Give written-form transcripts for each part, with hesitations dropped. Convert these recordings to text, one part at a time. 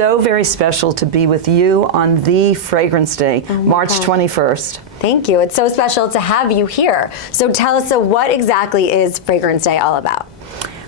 so very special to be with you on the Fragrance Day, March 21st. Thank you. It's so special to have you here. So tell us, what exactly is Fragrance Day all about?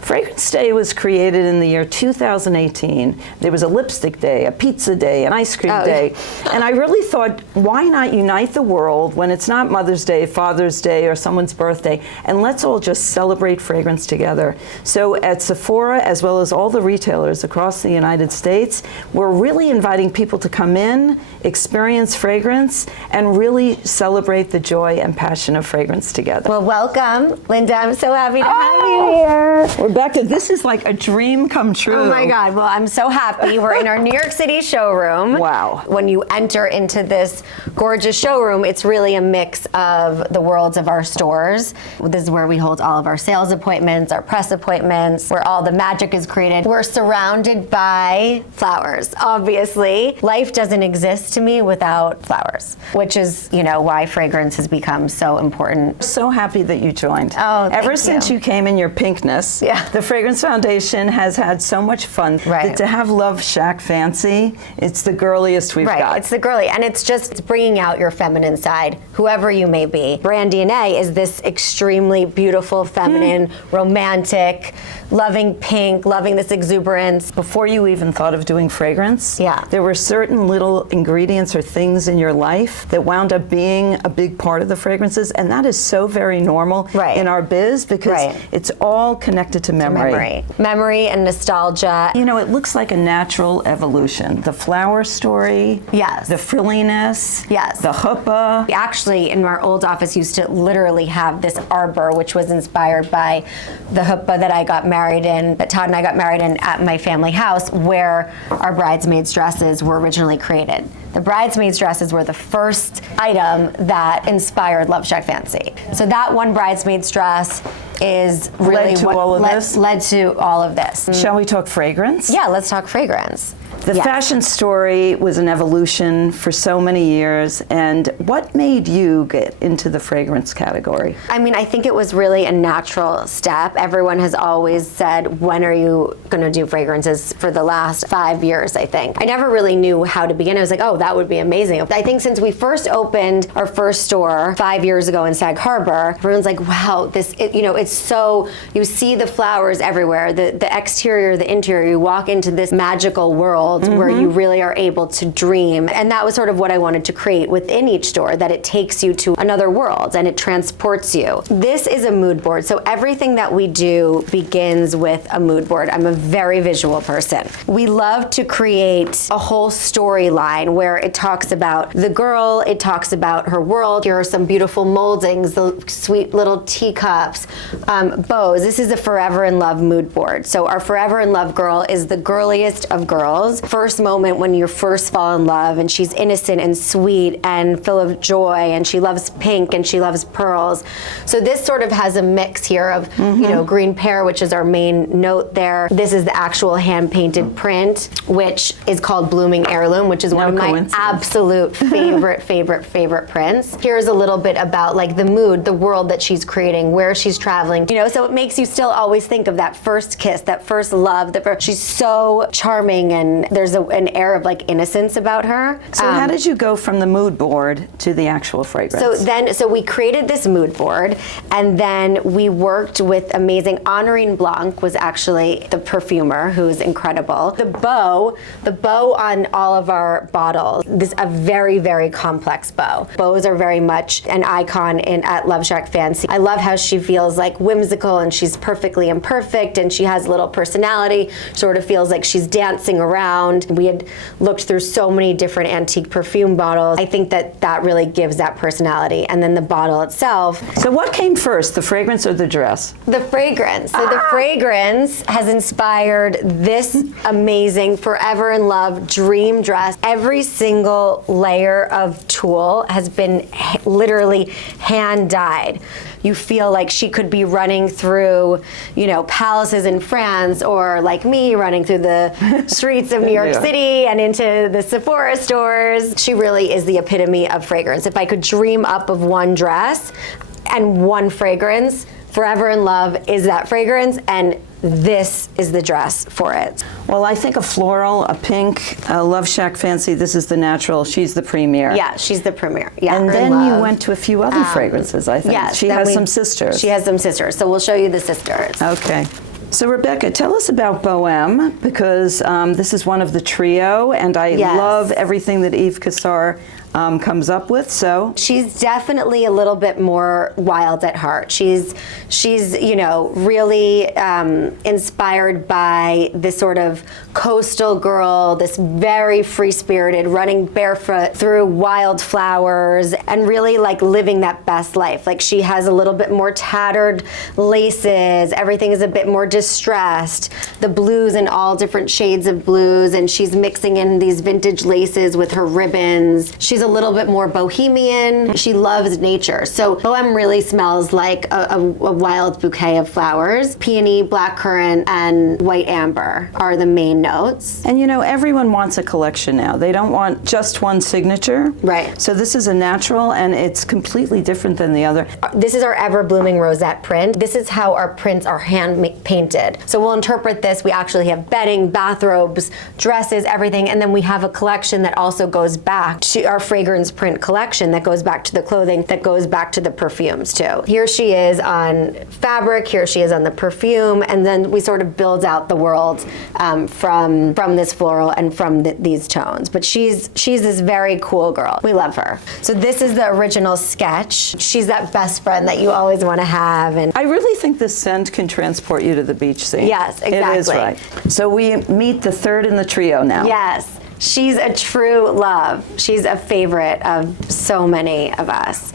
Fragrance Day was created in the year 2018. There was a lipstick day, a pizza day, an ice cream day. And I really thought, why not unite the world when it's not Mother's Day, Father's Day, or someone's birthday, and let's all just celebrate fragrance together. So at Sephora, as well as all the retailers across the United States, we're really inviting people to come in, experience fragrance, and really celebrate the joy and passion of fragrance together. Well, welcome, Linda. I'm so happy to have you here. Rebecca, this is like a dream come true. Oh my God, well, I'm so happy. We're in our New York City showroom. Wow. When you enter into this gorgeous showroom, it's really a mix of the worlds of our stores. This is where we hold all of our sales appointments, our press appointments, where all the magic is created. We're surrounded by flowers, obviously. Life doesn't exist to me without flowers, which is, you know, why fragrance has become so important. So happy that you joined. Oh, thank Ever since you came in your pinkness, the Fragrance Foundation has had so much fun. Right. To have Love Shack Fancy, it's the girliest we've got. Right, it's the girly, and it's just bringing out your feminine side, whoever you may be. Brand DNA is this extremely beautiful, feminine, romantic, loving pink, loving this exuberance. Before you even thought of doing fragrance, Yeah. there were certain little ingredients or things in your life that wound up being a big part of the fragrances, and that is so very normal in our biz because it's all connected to memory. Memory and nostalgia. You know, it looks like a natural evolution. The flower story, Yes. the frilliness, Yes. the chuppah. We actually, in our old office, used to literally have this arbor, which was inspired by the chuppah that I got married in, that Todd and I got married in at my family house, where our bridesmaids' dresses were originally created. The bridesmaids' dresses were the first item that inspired Love Shack Fancy. So that one bridesmaid's dress is really led to all of this. Shall we talk fragrance? Yeah, let's talk fragrance. The fashion story was an evolution for so many years, and what made you get into the fragrance category? I mean, I think it was really a natural step. Everyone has always said, when are you going to do fragrances, for the last 5 years, I think. I never really knew how to begin. I was like, oh, that would be amazing. I think since we first opened our first store 5 years ago in Sag Harbor, everyone's like, wow, it's so, you see the flowers everywhere, the exterior, the interior, you walk into this magical world where you really are able to dream. And that was sort of what I wanted to create within each store, that it takes you to another world and it transports you. This is a mood board. So everything that we do begins with a mood board. I'm a very visual person. We love to create a whole storyline where it talks about the girl, it talks about her world. Here are some beautiful moldings, the sweet little teacups, bows. This is a Forever in Love mood board. So our Forever in Love girl is the girliest of girls. First moment when you first fall in love, and she's innocent and sweet and full of joy, and she loves pink and she loves pearls. So this sort of has a mix here of, you know, green pear, which is our main note there. This is the actual hand-painted print, which is called Blooming Heirloom, which is one of my absolute favorite prints. Here's a little bit about like the mood, the world that she's creating, where she's traveling, you know, so it makes you still always think of that first kiss, that first love, she's so charming, and there's an air of like innocence about her. So how did you go from the mood board to the actual fragrance? So we created this mood board, and then we worked with amazing, Honorine Blanc was actually the perfumer, who's incredible. The bow on all of our bottles, this a very, very complex bow. Bows are very much an icon at Love Shack Fancy. I love how she feels like whimsical, and she's perfectly imperfect, and she has a little personality, sort of feels like she's dancing around. We had looked through so many different antique perfume bottles. I think that really gives that personality. And then the bottle itself. So what came first, the fragrance or the dress? The fragrance. So the fragrance has inspired this amazing Forever in Love dream dress. Every single layer of tulle has been literally hand dyed. You feel like she could be running through, you know, palaces in France, or like me running through the streets of New York City and into the Sephora stores. She really is the epitome of fragrance. If I could dream up of one dress and one fragrance, Forever in Love is that fragrance, and this is the dress for it. Well, I think a floral, a pink, a Love Shack Fancy, this is the natural. She's the premier. Yeah, she's the premier. Yeah, And her then Love. you went to a few other fragrances, I think. Yes, She then has some sisters. She has some sisters, so we'll show you the sisters. Okay. So Rebecca, tell us about Bohème, because this is one of the trio, and I Yes. love everything that Yves Cassar comes up with. So She's definitely a little bit more wild at heart. She's you know, really inspired by this sort of coastal girl, this very free-spirited, running barefoot through wildflowers and really like living that best life. Like she has a little bit more tattered laces, everything is a bit more distressed, the blues in all different shades of blues, and she's mixing in these vintage laces with her ribbons. She's a little bit more bohemian. She loves nature. So Bohème really smells like a wild bouquet of flowers. Peony, blackcurrant, and white amber are the main notes. And you know, everyone wants a collection now. They don't want just one signature. Right. So this is a natural, and it's completely different than the other. This is our ever blooming rosette print. This is how our prints are hand painted. So we'll interpret this. We actually have bedding, bathrobes, dresses, everything, and then we have a collection that also goes back to our fragrance print collection that goes back to the clothing, that goes back to the perfumes too. Here she is on fabric, here she is on the perfume, and then we sort of build out the world from this floral and from these tones. But she's this very cool girl. We love her. So this is the original sketch. She's that best friend that you always want to have. And I really think this scent can transport you to the beach scene. Yes, exactly. It is right. So we meet the third in the trio now. yes, she's a true love. She's a favorite of so many of us.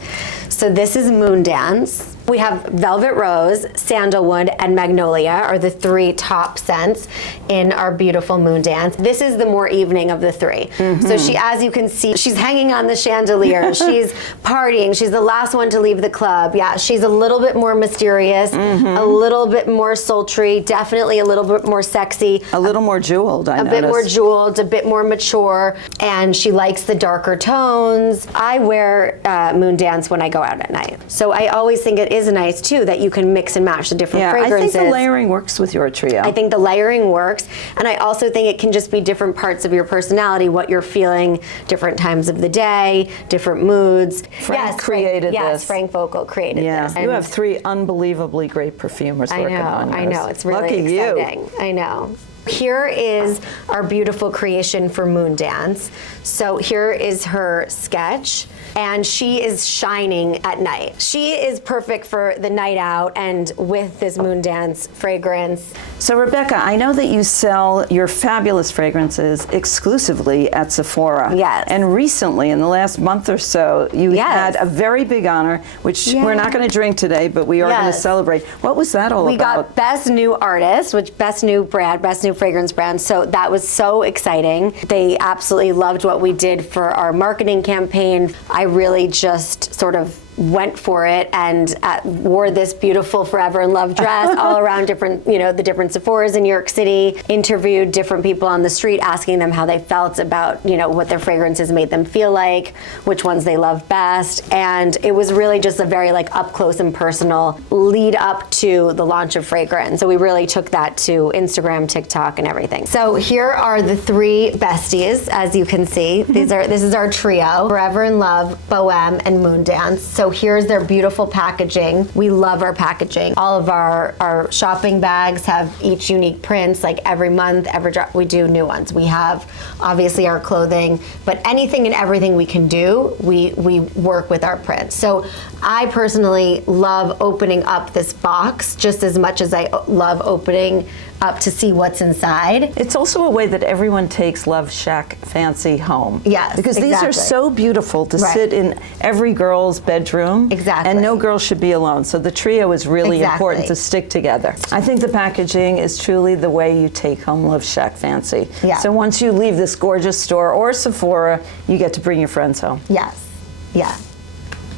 So this is Moondance. We have Velvet Rose, Sandalwood, and Magnolia are the three top scents in our beautiful Moondance. This is the more evening of the three. Mm-hmm. So she, as you can see, she's hanging on the chandelier. She's partying. She's the last one to leave the club. Yeah, she's a little bit more mysterious, a little bit more sultry, definitely a little bit more sexy. A little more jeweled, I A noticed. bit more jeweled, a bit more mature, and she likes the darker tones. I wear Moondance when I go out at night. So I always think it is nice too that you can mix and match the different Yeah, I fragrances. think the layering works with your trio. I think the layering works, and I also think it can just be different parts of your personality, what you're feeling, different times of the day, different moods. Frank created Yes, this. Frank Vogel created Yeah, this. you have three unbelievably great perfumers working on yours. I know, it's really Lucky exciting. you. I know. Here is our beautiful creation for Moondance. So here is her sketch, and she is shining at night. She is perfect for the night out and with this Moondance fragrance. So Rebecca, I know that you sell your fabulous fragrances exclusively at Sephora. Yes. And recently, in the last month or so, you Yes. had a very big honor, which we're not going to drink today, but we are going to Yes. celebrate. What was that all We about? got Best New Artist, which Best New Brand, Best New Fragrance Brand. So that was so exciting. They absolutely loved what we did for our marketing campaign. I really just sort of went for it and wore this beautiful Forever in Love dress all around different, the different Sephoras in New York City, interviewed different people on the street, asking them how they felt about, what their fragrances made them feel like, which ones they love best. And it was really just a very up close and personal lead up to the launch of fragrance. So we really took that to Instagram, TikTok, and everything. So here are the three besties, as you can see. This is our trio, Forever in Love, Bohème, and Moondance. So here's their beautiful packaging. We love our packaging. All of our shopping bags have each unique prints. Like every month, every drop, we do new ones. We have obviously our clothing, but anything and everything we can do, we work with our prints. So I personally love opening up this box just as much as I love opening up to see what's inside. It's also a way that everyone takes Love Shack Fancy home. Yes, because these are exactly. so beautiful to sit in every girl's bedroom. Exactly. And no girl should be alone. So the trio is really Exactly. important to stick together. I think the packaging is truly the way you take home Love Shack Fancy. Yeah. So once you leave this gorgeous store or Sephora, you get to bring your friends home. Yes, yeah.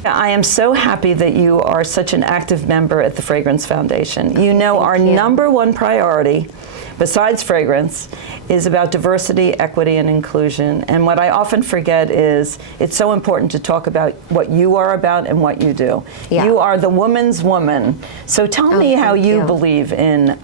I am so happy that you are such an active member at the Fragrance Foundation. You know, our number one priority besides fragrance, is about diversity, equity, and inclusion. And what I often forget is it's so important to talk about what you are about and what you do. Yeah. You are the woman's woman. So tell me how thank you you. believe in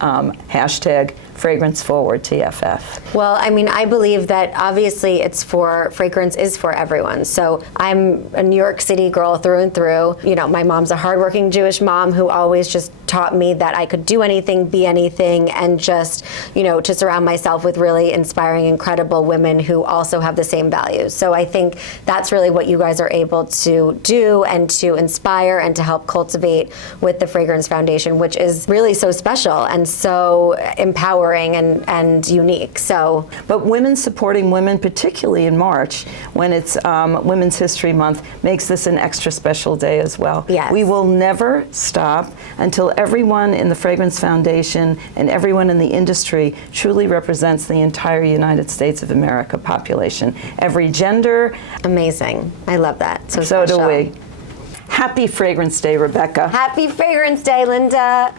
hashtag Fragrance Forward TFF. Well, I mean, I believe that obviously fragrance is for everyone. So I'm a New York City girl through and through. You know, my mom's a hardworking Jewish mom who always just taught me that I could do anything, be anything, and just, you know, to surround myself with really inspiring, incredible women who also have the same values. So I think that's really what you guys are able to do and to inspire and to help cultivate with the Fragrance Foundation, which is really so special and so empowering and unique. So, but women supporting women, particularly in March, when it's Women's History Month, makes this an extra special day as well. Yes. We will never stop until everyone in the Fragrance Foundation and everyone in the industry truly represents the entire United States of America population. Every gender. amazing. I love that. So So do special. we. Happy Fragrance Day, Rebecca. Happy Fragrance Day, Linda.